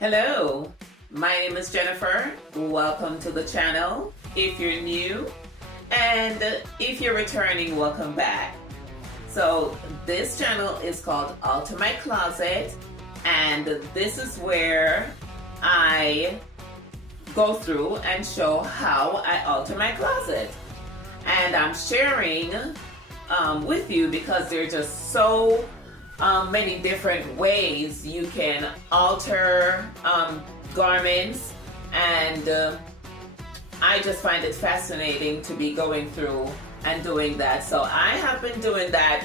Hello, my name is Jennifer. Welcome to the channel. If you're new and if you're returning, welcome back. So this channel is called Alter My Closet, and this is where I go through and show how I alter my closet. And I'm sharing with you because there are just so many different ways you can alter garments, and I just find it fascinating to be going through and doing that. So I have been doing that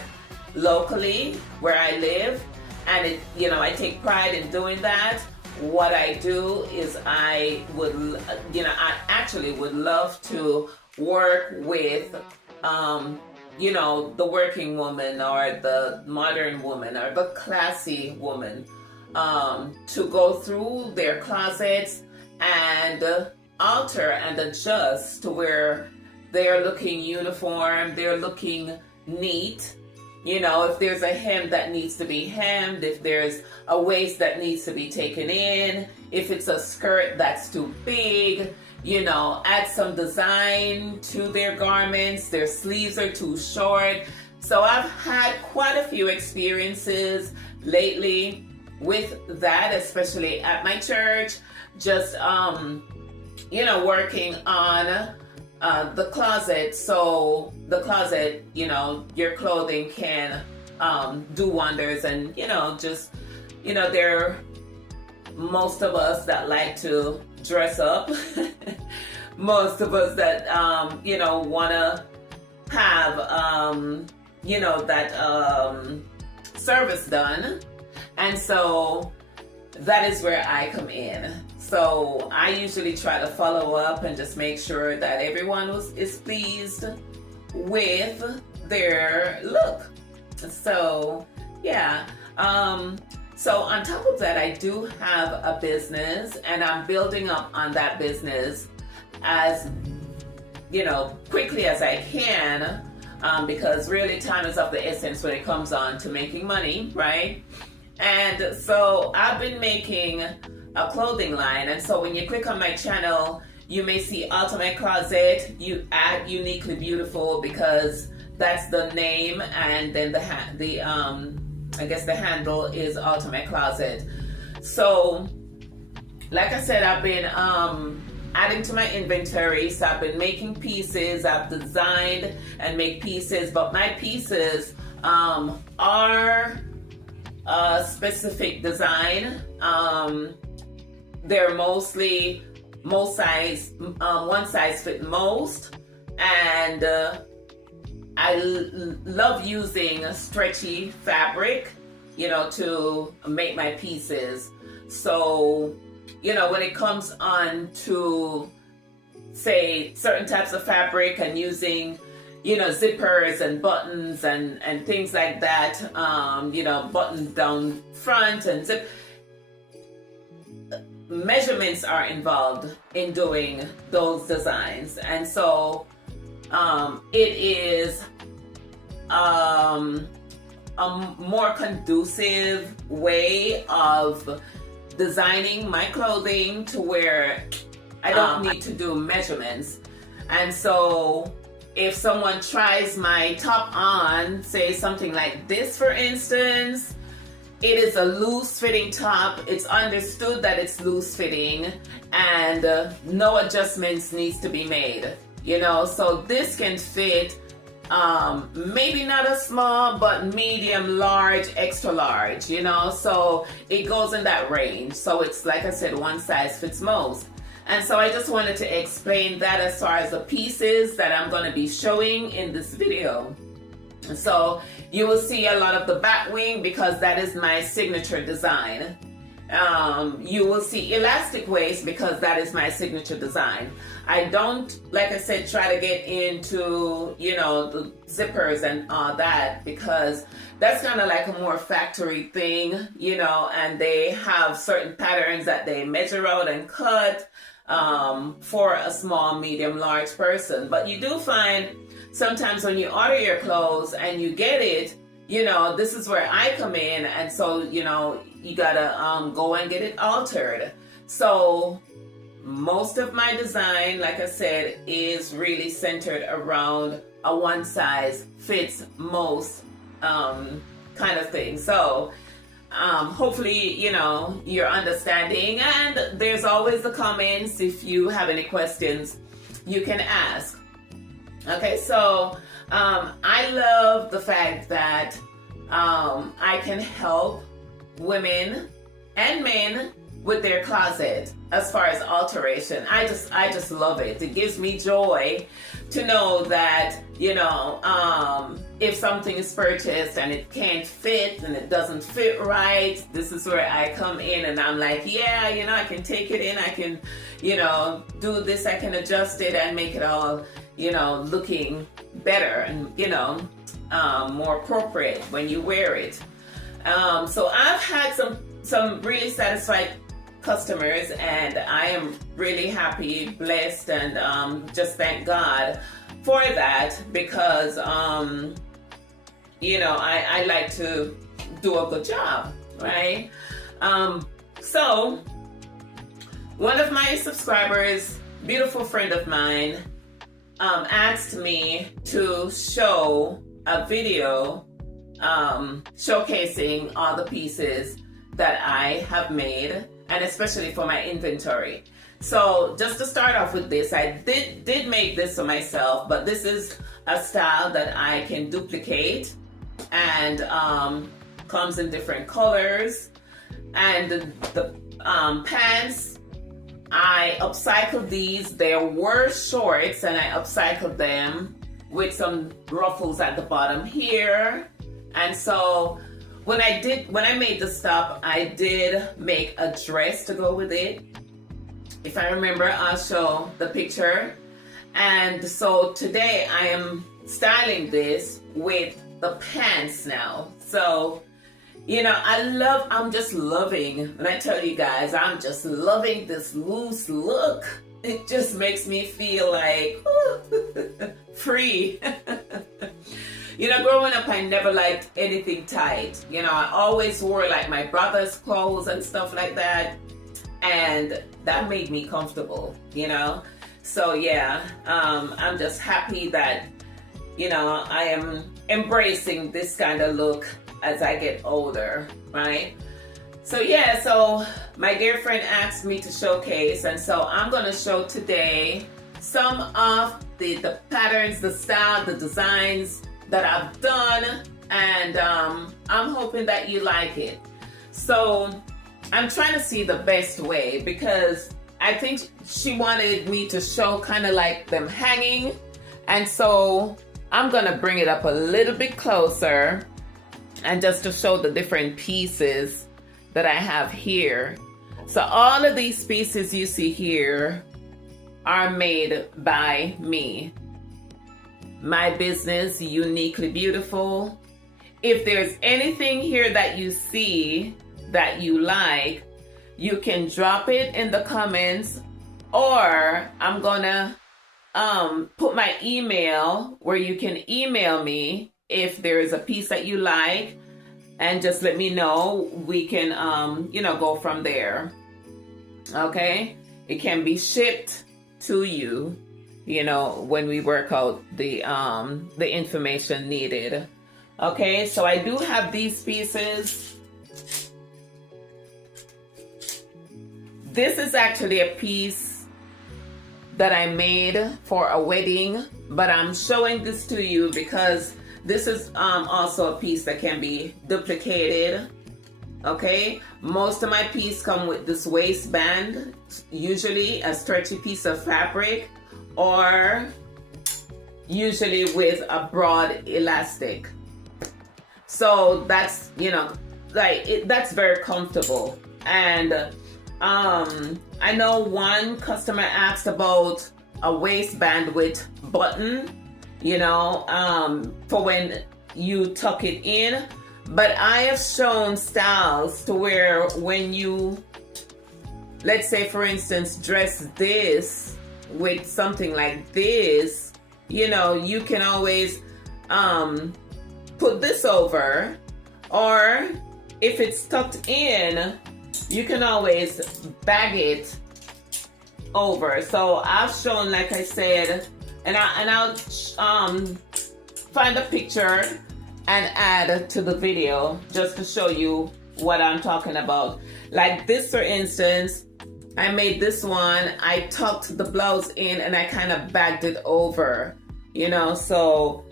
locally where I live, and I take pride in doing that. What I do is I actually would love to work with the working woman or the modern woman or the classy woman to go through their closets and alter and adjust to where they're looking uniform, they're looking neat. If there's a hem that needs to be hemmed, if there's a waist that needs to be taken in, if it's a skirt that's too big, add some design to their garments, their sleeves are too short. So I've had quite a few experiences lately with that, especially at my church, just, working on the closet. So the closet, your clothing can do wonders, and, there are most of us that like to dress up. Most of us that want to have that service done, and so that is where I come in. So I usually try to follow up and just make sure that everyone is pleased with their look. So yeah. So on top of that, I do have a business, and I'm building up on that business as quickly as I can, because really time is of the essence when it comes on to making money, right? And so I've been making a clothing line, and so when you click on my channel, you may see Alter My Closet. You add Uniquely Bu2ful because that's the name, and then I guess the handle is Alter My Closet. So, like I said, I've been adding to my inventory. So I've been making pieces. I've designed and make pieces, but my pieces are a specific design. They're mostly one size fit most, and I love using stretchy fabric, to make my pieces. So, when it comes on to, say, certain types of fabric and using, zippers and buttons and things like that, buttons down front and zip, measurements are involved in doing those designs. And so it is a more conducive way of designing my clothing to where I don't need to do measurements. And so if someone tries my top on, say something like this, for instance, it is a loose fitting top. It's understood that it's loose fitting, and no adjustments needs to be made. So this can fit maybe not a small, but medium, large, extra large, so it goes in that range. So it's, like I said, one size fits most. And so I just wanted to explain that as far as the pieces that I'm going to be showing in this video. So you will see a lot of the back wing because that is my signature design. You will see elastic waist because that is my signature design. I don't, like I said, try to get into, the zippers and all that, because that's kind of like a more factory thing, and they have certain patterns that they measure out and cut for a small, medium, large person. But you do find sometimes when you order your clothes and you get it, you know, this is where I come in, and so, you know, you gotta go and get it altered. So most of my design, like I said, is really centered around a one size fits most kind of thing. So hopefully, you know, you're understanding, and there's always the comments. If you have any questions, you can ask. Okay, so I love the fact that I can help women and men with their closet as far as alteration. I just love it. It gives me joy to know that, you know, if something is purchased and it can't fit and it doesn't fit right, this is where I come in and I'm like, yeah, you know, I can take it in, I can, you know, do this, I can adjust it and make it all, you know, looking better and, you know, more appropriate when you wear it. So I've had some really satisfied customers, and I am really happy, blessed, and just thank God for that, because you know, I like to do a good job, right? So one of my subscribers, beautiful friend of mine, asked me to show a video showcasing all the pieces that I have made, and especially for my inventory. So just to start off with this, I did make this for myself, but this is a style that I can duplicate, and comes in different colors. And the pants, I upcycled these. There were shorts, and I upcycled them with some ruffles at the bottom here. And so when I made the top, I did make a dress to go with it. If I remember, I'll show the picture. And so today I am styling this with the pants now. So, you know, I'm just loving, and I tell you guys, I'm just loving this loose look. It just makes me feel like free. You know, growing up, I never liked anything tight. You know, I always wore like my brother's clothes and stuff like that. And that made me comfortable, you know? So yeah, I'm just happy that, you know, I am embracing this kind of look as I get older, right? So yeah, so my dear friend asked me to showcase, and so I'm gonna show today some of the patterns, the style, the designs that I've done, and I'm hoping that you like it. So I'm trying to see the best way, because I think she wanted me to show kind of like them hanging, and so I'm gonna bring it up a little bit closer and just to show the different pieces that I have here. So all of these pieces you see here are made by me. My business, Uniquely Bu2ful. If there's anything here that you see that you like, you can drop it in the comments, or I'm gonna put my email where you can email me if there is a piece that you like, and just let me know. We can you know, go from there. Okay, it can be shipped to you, you know, when we work out the information needed. Okay, so I do have these pieces. This is actually a piece that I made for a wedding, but I'm showing this to you because this is also a piece that can be duplicated. Okay, most of my pieces come with this waistband, usually a stretchy piece of fabric, or usually with a broad elastic. So that's, you know, like that's very comfortable. And I know one customer asked about a waistband with button, you know, for when you tuck it in. But I have shown styles to where when you, let's say for instance, dress this with something like this, you know, you can always put put this over, or if it's tucked in, you can always bag it over. So I've shown, like I said, and I'll find a picture and add to the video just to show you what I'm talking about. Like this, for instance, I made this one, I tucked the blouse in and I kind of bagged it over, you know, so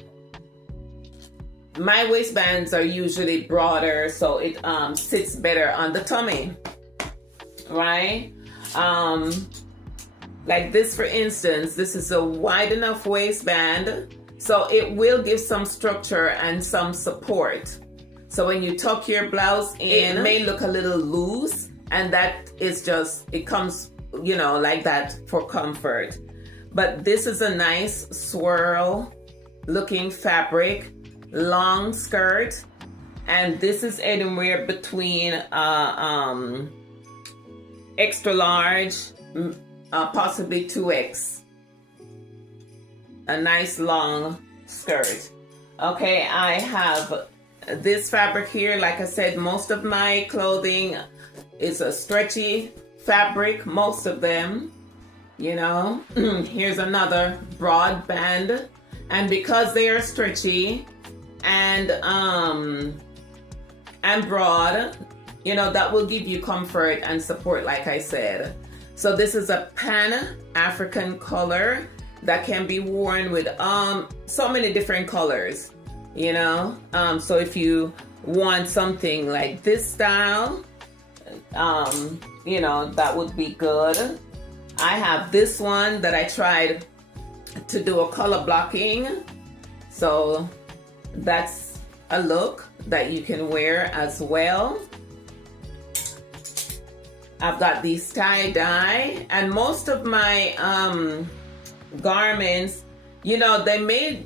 my waistbands are usually broader, so it sits better on the tummy, right? Like this, for instance, this is a wide enough waistband, so it will give some structure and some support. So when you tuck your blouse in, it may look a little loose, and that is just, it comes, you know, like that for comfort. But this is a nice swirl looking fabric, long skirt, and this is anywhere between extra large, possibly 2X. A nice long skirt. Okay, I have this fabric here. Like I said, most of my clothing is a stretchy fabric, most of them, you know. Here's another broad band, and because they are stretchy and broad, you know, that will give you comfort and support, like I said. So this is a Pan-African color that can be worn with so many different colors, you know. So if you want something like this style, you know, that would be good. I have this one that I tried to do a color blocking, so that's a look that you can wear as well. I've got these tie-dye, and most of my garments, you know, they may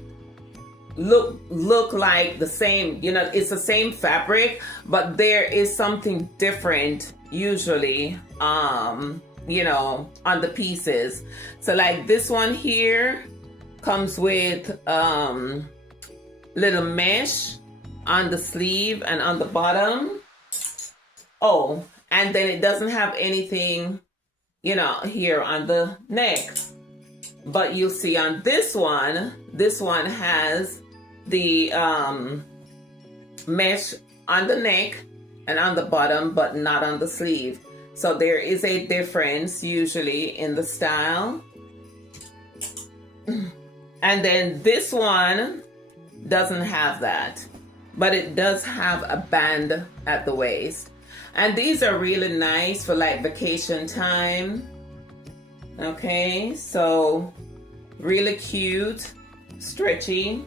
look like the same, you know, it's the same fabric, but there is something different usually, you know, on the pieces. So like this one here comes with little mesh on the sleeve and on the bottom. Oh, and then it doesn't have anything, you know, here on the neck. But you'll see on this one has the mesh on the neck and on the bottom, but not on the sleeve. So there is a difference usually in the style. And then this one doesn't have that, but it does have a band at the waist. And these are really nice for like vacation time. Okay, so really cute, stretchy.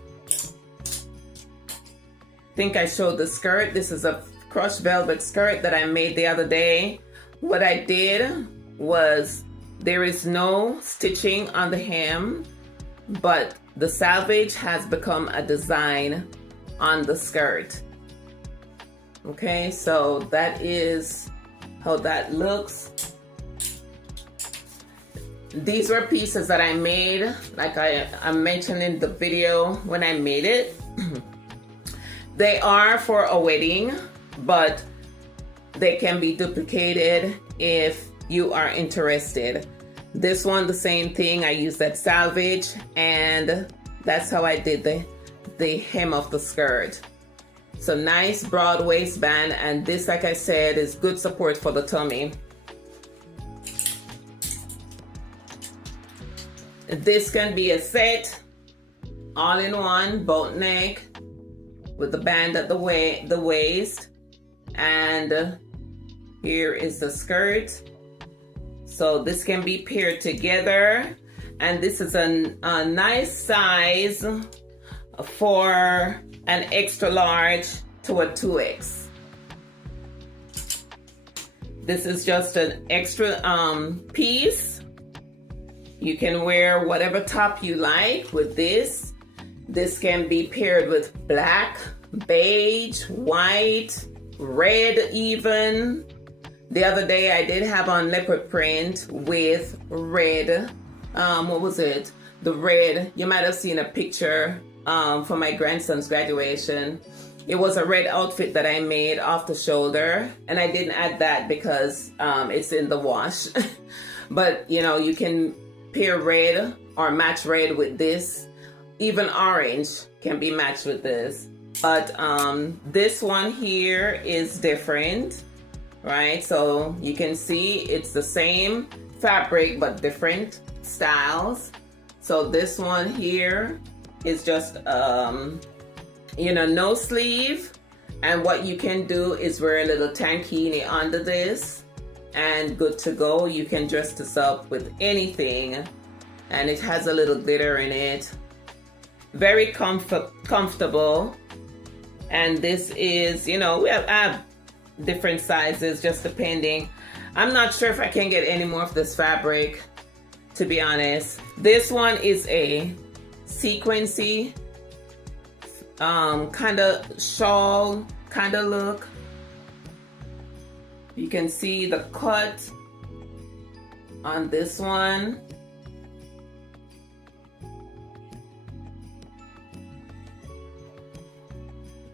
I think I showed the skirt. This is a crushed velvet skirt that I made the other day. What I did was, there is no stitching on the hem, but the salvage has become a design on the skirt. Okay, so that is how that looks. These were pieces that I made, like I mentioned in the video when I made it. They are for a wedding, but they can be duplicated if you are interested. This one, the same thing. I used that salvage, and that's how I did the hem of the skirt. So nice broad waistband, and this, like I said, is good support for the tummy. This can be a set, all in one, boat neck, with the band at the waist, and here is the skirt. So this can be paired together, and this is a nice size for an extra large to a 2X. This is just an extra piece. You can wear whatever top you like with this. This can be paired with black, beige, white, red even. The other day I did have on leopard print with red. What was it? The red, you might have seen a picture for my grandson's graduation. It was a red outfit that I made off the shoulder, and I didn't add that because it's in the wash. But you know, you can pair red or match red with this. Even orange can be matched with this. But this one here is different, right? So you can see it's the same fabric but different styles. So this one here is just you know, no sleeve, and what you can do is wear a little tankini under this and good to go. You can dress this up with anything, and it has a little glitter in it. Very comfortable. And this is, you know, I have different sizes just depending. I'm not sure if I can get any more of this fabric, to be honest. This one is a sequency kind of shawl kind of look. You can see the cut on this one.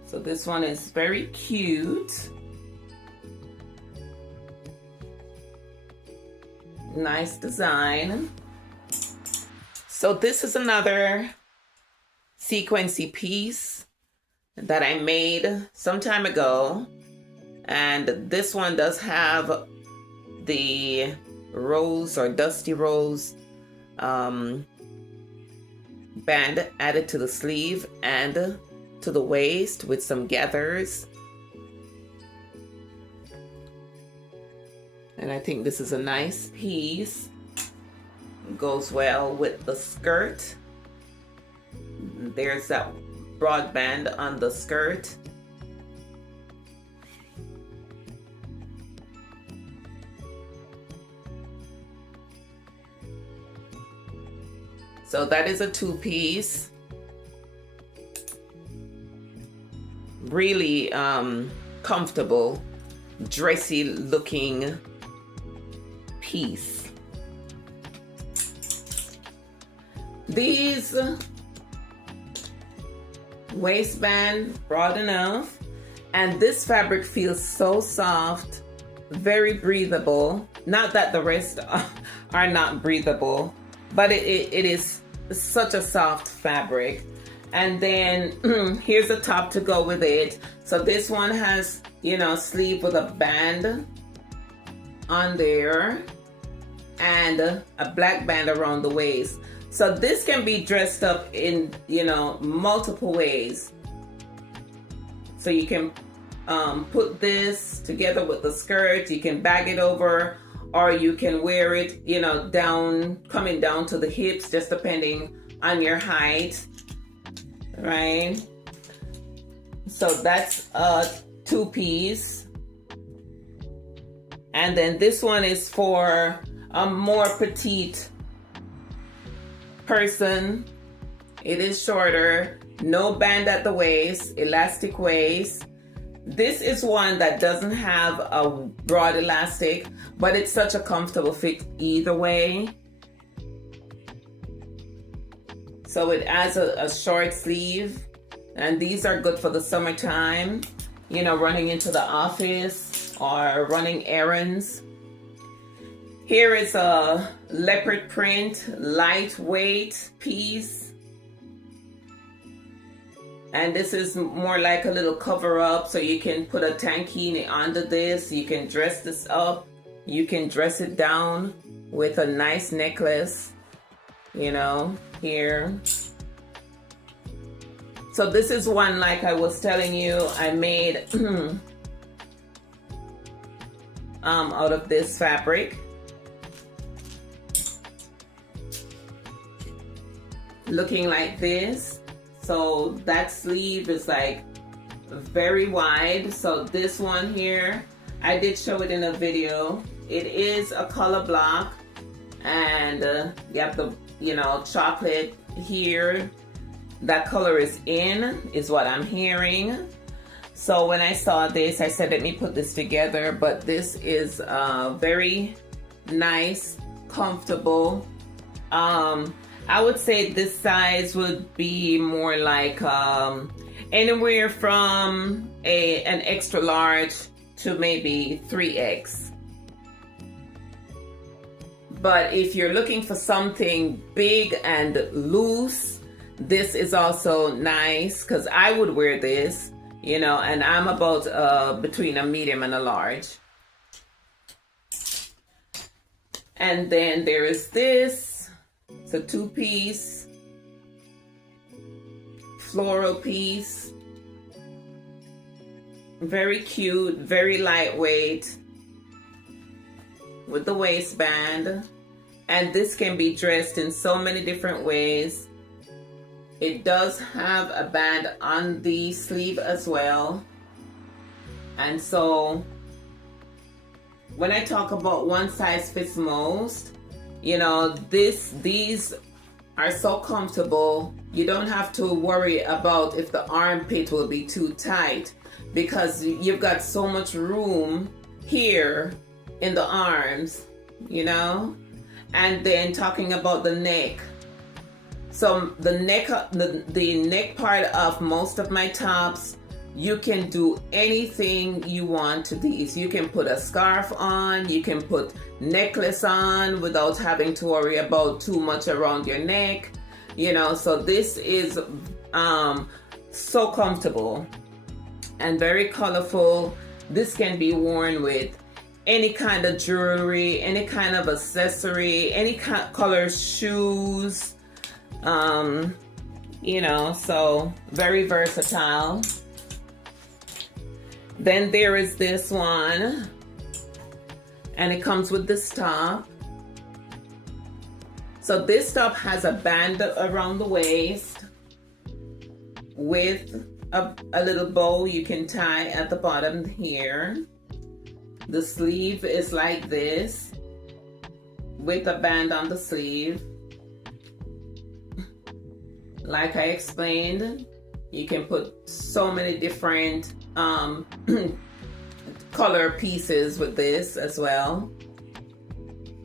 So this one is very cute. Nice design. So this is another sequency piece that I made some time ago. And this one does have the rose or dusty rose band added to the sleeve and to the waist with some gathers. And I think this is a nice piece. It goes well with the skirt. There's that broad band on the skirt. So that is a two-piece. Really comfortable, dressy looking piece. These waistband broad enough, and this fabric feels so soft, very breathable. Not that the rest are not breathable, but it is such a soft fabric. And then here's the top to go with it. So this one has, you know, sleeve with a band on there and a black band around the waist. So this can be dressed up in, you know, multiple ways. So you can put this together with the skirt, you can bag it over, or you can wear it, you know, down, coming down to the hips, just depending on your height, right? So that's a two-piece. And then this one is for a more petite person. It is shorter, no band at the waist, elastic waist. This is one that doesn't have a broad elastic, but it's such a comfortable fit either way. So it has a short sleeve, and these are good for the summertime, you know, running into the office or running errands. Here is a leopard print, lightweight piece. And this is more like a little cover up, so you can put a tankini under this. You can dress this up. You can dress it down with a nice necklace, you know, here. So this is one, like I was telling you, I made out of this fabric. Looking like this. So that sleeve is like very wide. So this one here, I did show it in a video. It is a color block, and you have the, you know, chocolate here. That color is in, is what I'm hearing. So when I saw this, I said, let me put this together. But this is very nice, comfortable. I would say this size would be more like anywhere from an extra large to maybe 3X. But if you're looking for something big and loose, this is also nice, because I would wear this, you know, and I'm about between a medium and a large. And then there is this. It's a 2-piece floral piece. Very cute, very lightweight, with the waistband. And this can be dressed in so many different ways. It does have a band on the sleeve as well. And so when I talk about one size fits most, you know, these are so comfortable. You don't have to worry about if the armpit will be too tight, because you've got so much room here in the arms, you know. And then talking about the neck. So the neck part of most of my tops, you can do anything you want to these. You can put a scarf on, you can put necklace on without having to worry about too much around your neck, you know. So this is so comfortable and very colorful. This can be worn with any kind of jewelry, any kind of accessory, any color shoes, you know, so very versatile. Then there is this one, and it comes with this top. So this top has a band around the waist with a little bow you can tie at the bottom here. The sleeve is like this, with a band on the sleeve. Like I explained, you can put so many different color pieces with this as well.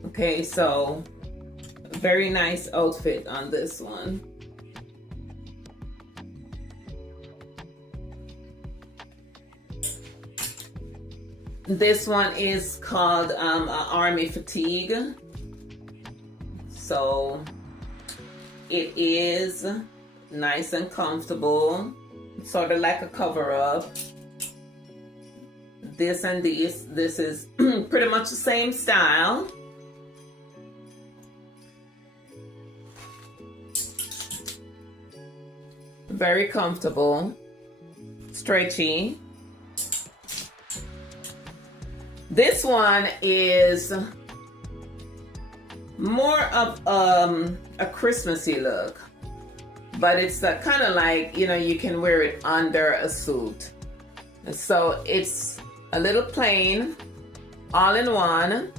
Okay, so very nice outfit on this one. This one is called Army Fatigue. So it is nice and comfortable, sort of like a cover-up. This and this is pretty much the same style. Very comfortable, stretchy. This one is more of a Christmassy look, but it's kind of like, you know, you can wear it under a suit. So it's a little plain, all in one,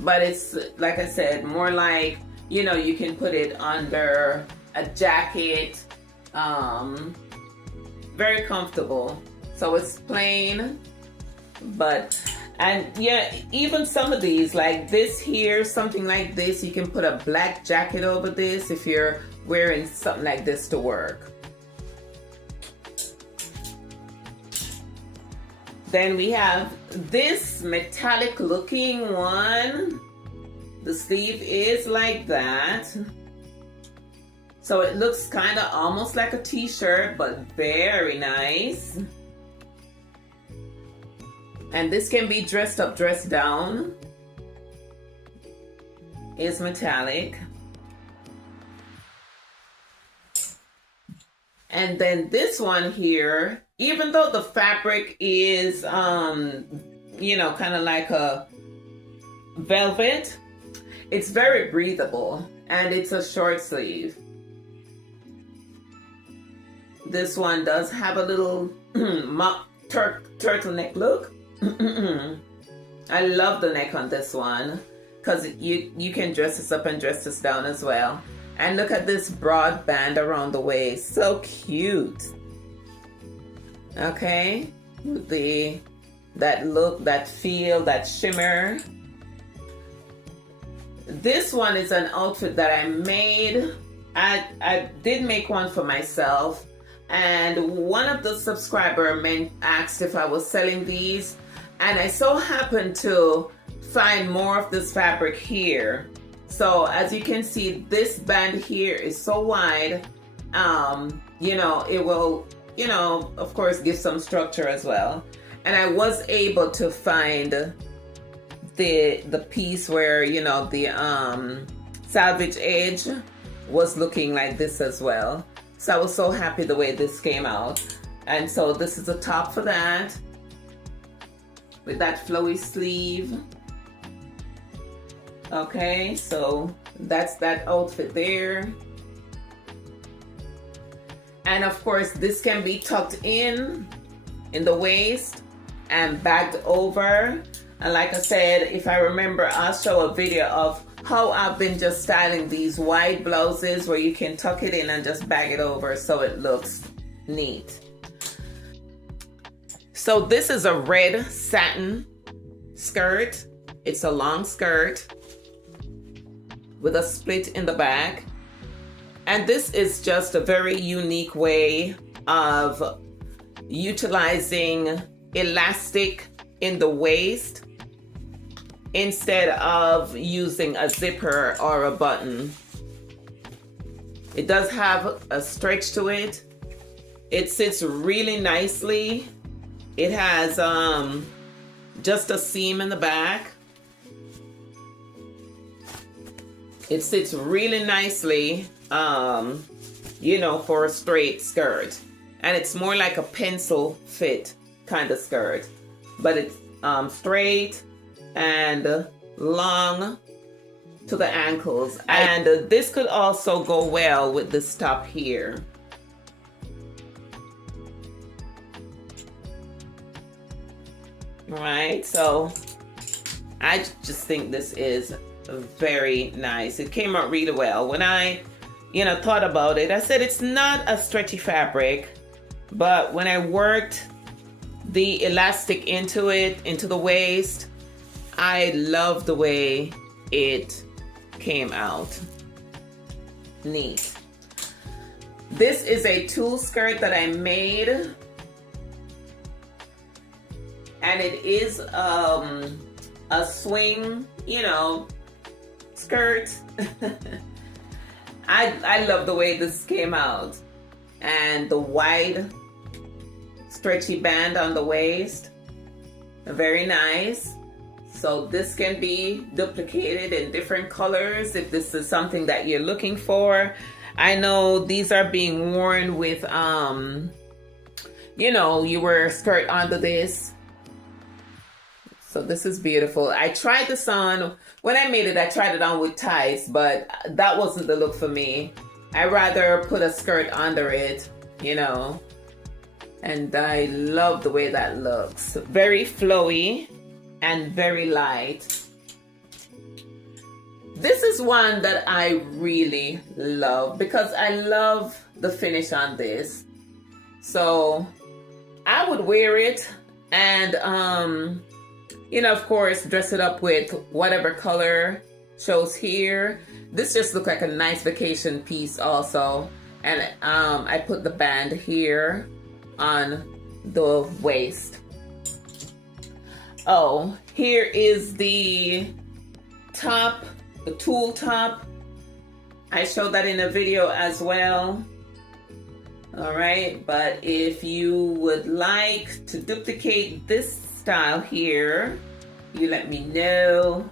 but it's, like I said, more like, you know, you can put it under a jacket. Very comfortable. So it's plain, but, and yeah, even some of these, like this here, something like this, you can put a black jacket over this if you're wearing something like this to work. Then we have this metallic looking one. The sleeve is like that. So it looks kind of almost like a t-shirt, but very nice. And this can be dressed up, dressed down. It's metallic. And then this one here, even though the fabric is, you know, kind of like a velvet, it's very breathable, and it's a short sleeve. This one does have a little turtleneck look. I love the neck on this one, because you can dress this up and dress this down as well. And look at this broad band around the waist. So cute. Okay. With that look, that feel, that shimmer. This one is an outfit that I made. I did make one for myself, and one of the subscriber men asked if I was selling these, and I so happened to find more of this fabric here. So as you can see, this band here is so wide, you know, it will, you know, of course give some structure as well. And I was able to find the piece where, you know, the salvage edge was looking like this as well. So I was so happy the way this came out. And so this is the top for that, with that flowy sleeve. Okay, so that's that outfit there. And of course, this can be tucked in the waist and bagged over. And like I said, if I remember, I'll show a video of how I've been just styling these wide blouses where you can tuck it in and just bag it over so it looks neat. So this is a red satin skirt. It's a long skirt with a split in the back. And this is just a very unique way of utilizing elastic in the waist instead of using a zipper or a button. It does have a stretch to it. It sits really nicely. It has just a seam in the back. It sits really nicely, you know, for a straight skirt. And it's more like a pencil fit kind of skirt. But it's straight and long to the ankles. And this could also go well with this top here. Right, so I just think this is very nice. It came out really well. When I, you know, thought about it, I said it's not a stretchy fabric, but when I worked the elastic into it, into the waist, I love the way it came out. Neat. This is a tulle skirt that I made, and it is a swing, you know, skirt. I love the way this came out, and the wide stretchy band on the waist, very nice. So this can be duplicated in different colors if this is something that you're looking for. I know these are being worn with you know, you wear a skirt under this. So this is beautiful. I tried this on, when I made it, I tried it on with tights, but that wasn't the look for me. I rather put a skirt under it, you know, and I love the way that looks. Very flowy and very light. This is one that I really love because I love the finish on this. So I would wear it and, you know, of course, dress it up with whatever color shows here. This just looked like a nice vacation piece also. And I put the band here on the waist. Oh, here is the top, the tulle top. I showed that in a video as well. All right, but if you would like to duplicate this style here, you let me know.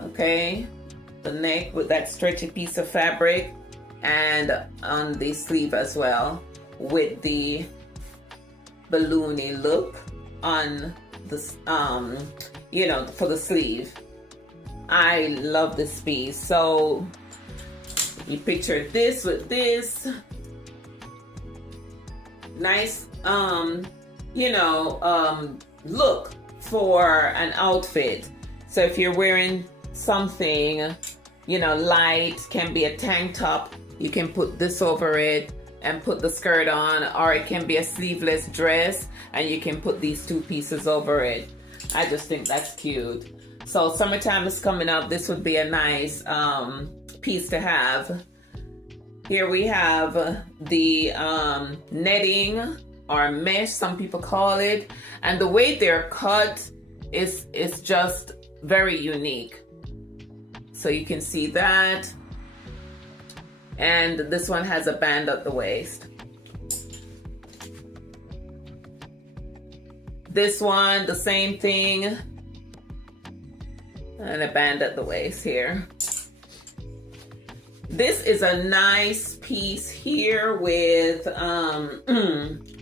Okay, the neck with that stretchy piece of fabric, and on the sleeve as well with the balloony look on this, you know, for the sleeve. I love this piece. So you picture this with this nice you know, look for an outfit. So if you're wearing something, you know, light, can be a tank top, you can put this over it and put the skirt on, or it can be a sleeveless dress and you can put these two pieces over it. I just think that's cute. So summertime is coming up. This would be a nice piece to have. Here we have the netting or mesh, some people call it. And the way they're cut is just very unique. So you can see that. And this one has a band at the waist. This one, the same thing. And a band at the waist here. This is a nice piece here with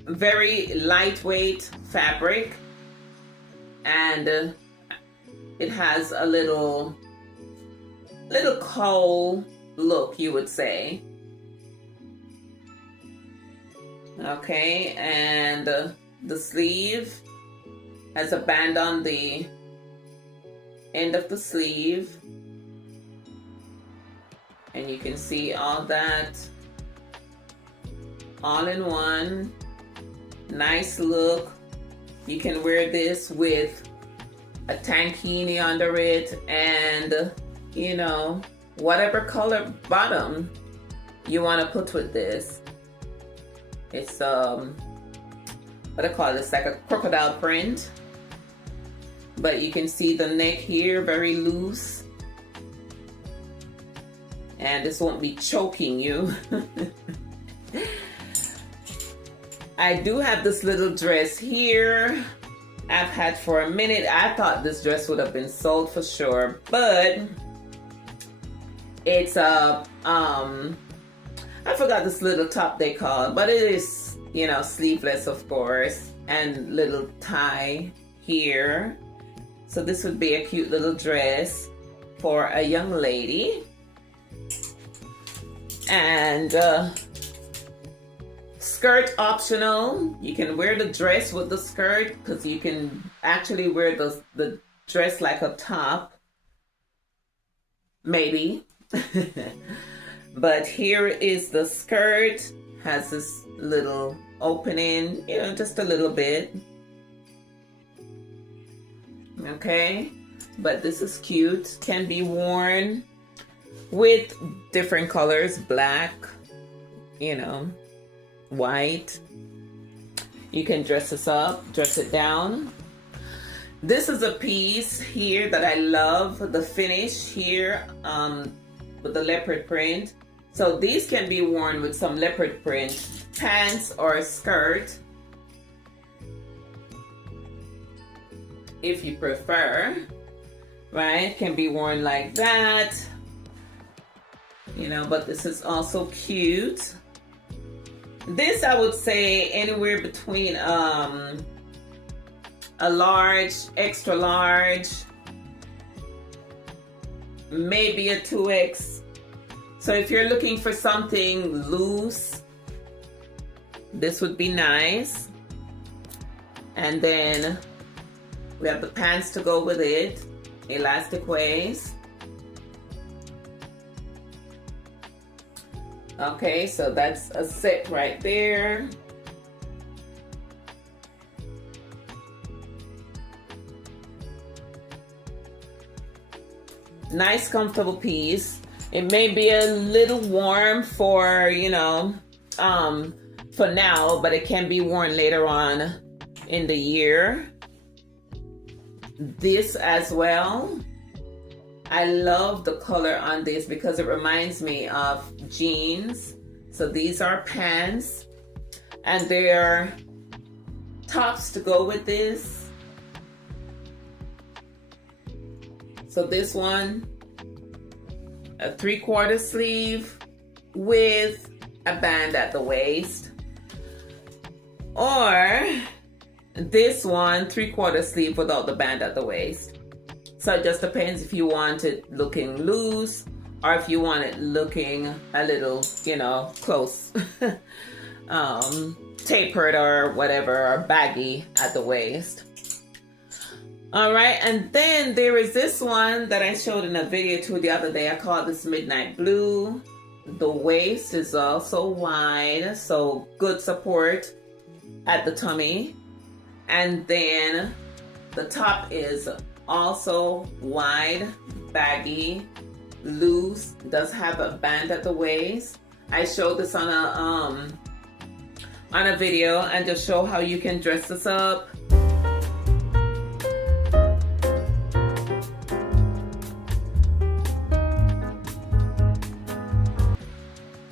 very lightweight fabric. And it has a little cowl look, you would say. Okay, and the sleeve has a band on the end of the sleeve, and you can see all that all in one. Nice look. You can wear this with a tankini under it, and you know, whatever color bottom you want to put with this. It's what I call it, it's like a crocodile print, but you can see the neck here very loose, and this won't be choking you. I do have this little dress here I've had for a minute. I thought this dress would have been sold for sure, but it's a I forgot this little top they call it, but it is, you know, sleeveless of course, and little tie here. So this would be a cute little dress for a young lady. And skirt optional. You can wear the dress with the skirt, because you can actually wear the dress like a top, maybe. But here is the skirt, has this little opening, you know, just a little bit. Okay, but this is cute. Can be worn with different colors, black, you know, white. You can dress this up, dress it down. This is a piece here that I love, the finish here with the leopard print. So these can be worn with some leopard print pants or a skirt, if you prefer, right? Can be worn like that, you know, but this is also cute. This, I would say, anywhere between a large, extra large, maybe a 2X. So if you're looking for something loose, this would be nice. And then we have the pants to go with it, elastic waist. Okay, so that's a set right there. Nice, comfortable piece. It may be a little warm for, you know, for now, but it can be worn later on in the year. This as well. I love the color on this because it reminds me of jeans. So these are pants, and they're tops to go with this. So this one, a 3/4 sleeve with a band at the waist, or this one, 3/4 sleeve without the band at the waist. So it just depends if you want it looking loose or if you want it looking a little, you know, close, tapered or whatever, or baggy at the waist. All right, and then there is this one that I showed in a video too the other day. I called this Midnight Blue. The waist is also wide, so good support at the tummy. And then the top is also wide, baggy, loose, does have a band at the waist. I showed this on a video and just show how you can dress this up.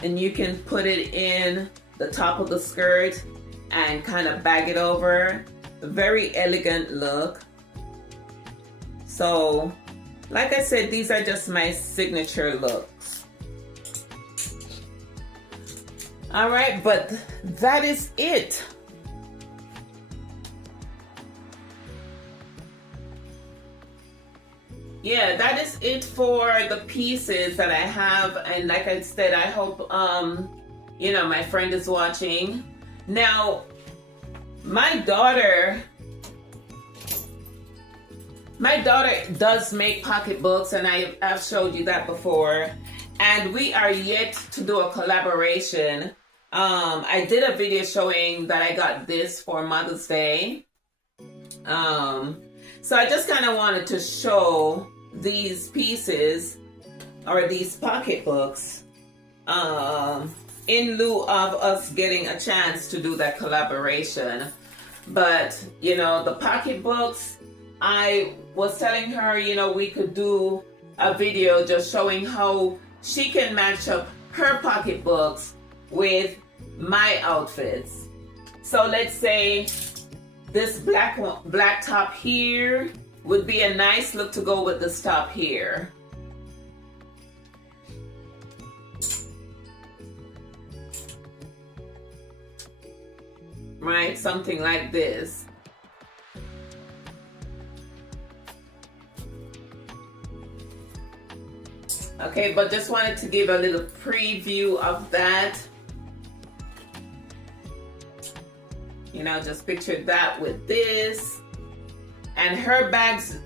And you can put it in the top of the skirt and kind of bag it over. A very elegant look. So, like I said, these are just my signature looks. All right, but that is it. Yeah, that is it for the pieces that I have. And like I said, I hope, you know, my friend is watching. Now, my daughter does make pocketbooks, and I've showed you that before. And we are yet to do a collaboration. I did a video showing that I got this for Mother's Day. So I just kind of wanted to show these pieces or these pocketbooks in lieu of us getting a chance to do that collaboration. But, you know, the pocketbooks, I was telling her, you know, we could do a video just showing how she can match up her pocketbooks with my outfits. So let's say this black top here would be a nice look to go with this top here. Right, something like this. Okay, but just wanted to give a little preview of that. You know, just picture that with this. And her bags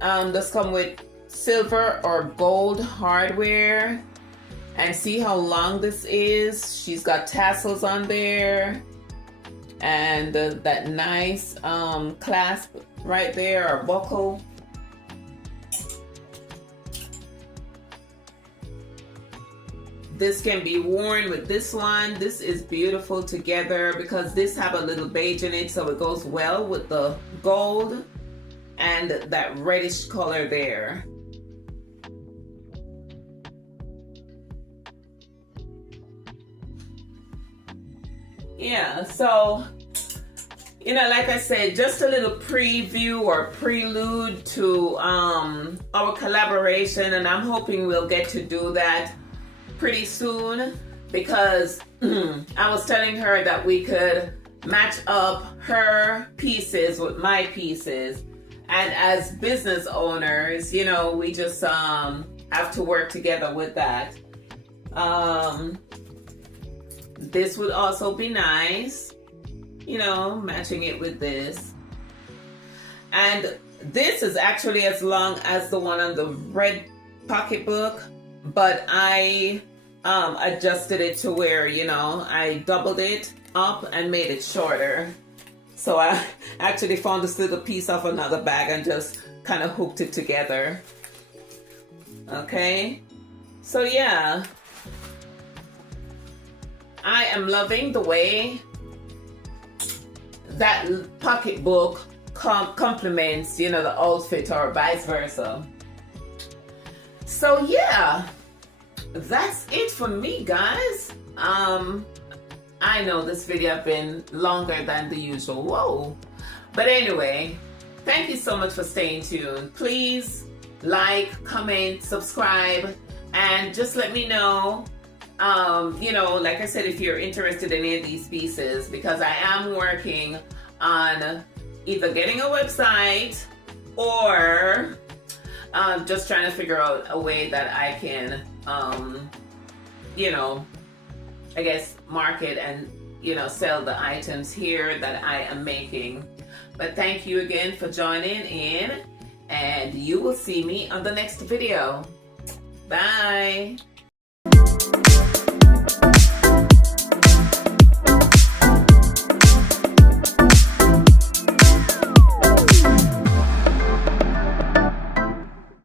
just come with silver or gold hardware. And see how long this is. She's got tassels on there. And that nice clasp right there, or buckle. This can be worn with this one. This is beautiful together because this have a little beige in it, so it goes well with the gold and that reddish color there. Yeah, so, you know, like I said, just a little preview or prelude to our collaboration, and I'm hoping we'll get to do that pretty soon, because I was telling her that we could match up her pieces with my pieces, and as business owners, you know, we just have to work together with that. This would also be nice, you know, matching it with this. And this is actually as long as the one on the red pocketbook, but I adjusted it to where, you know, I doubled it up and made it shorter. So I actually found this little piece of another bag and just kind of hooked it together. Okay, so yeah, I am loving the way that pocketbook complements, you know, the outfit, or vice versa. So yeah, that's it for me, guys. I know this video has been longer than the usual. Whoa. But anyway, thank you so much for staying tuned. Please like, comment, subscribe, and just let me know, you know, like I said, if you're interested in any of these pieces, because I am working on either getting a website or just trying to figure out a way that I can, you know, I guess market and, you know, sell the items here that I am making. But thank you again for joining in, and you will see me on the next video. Bye.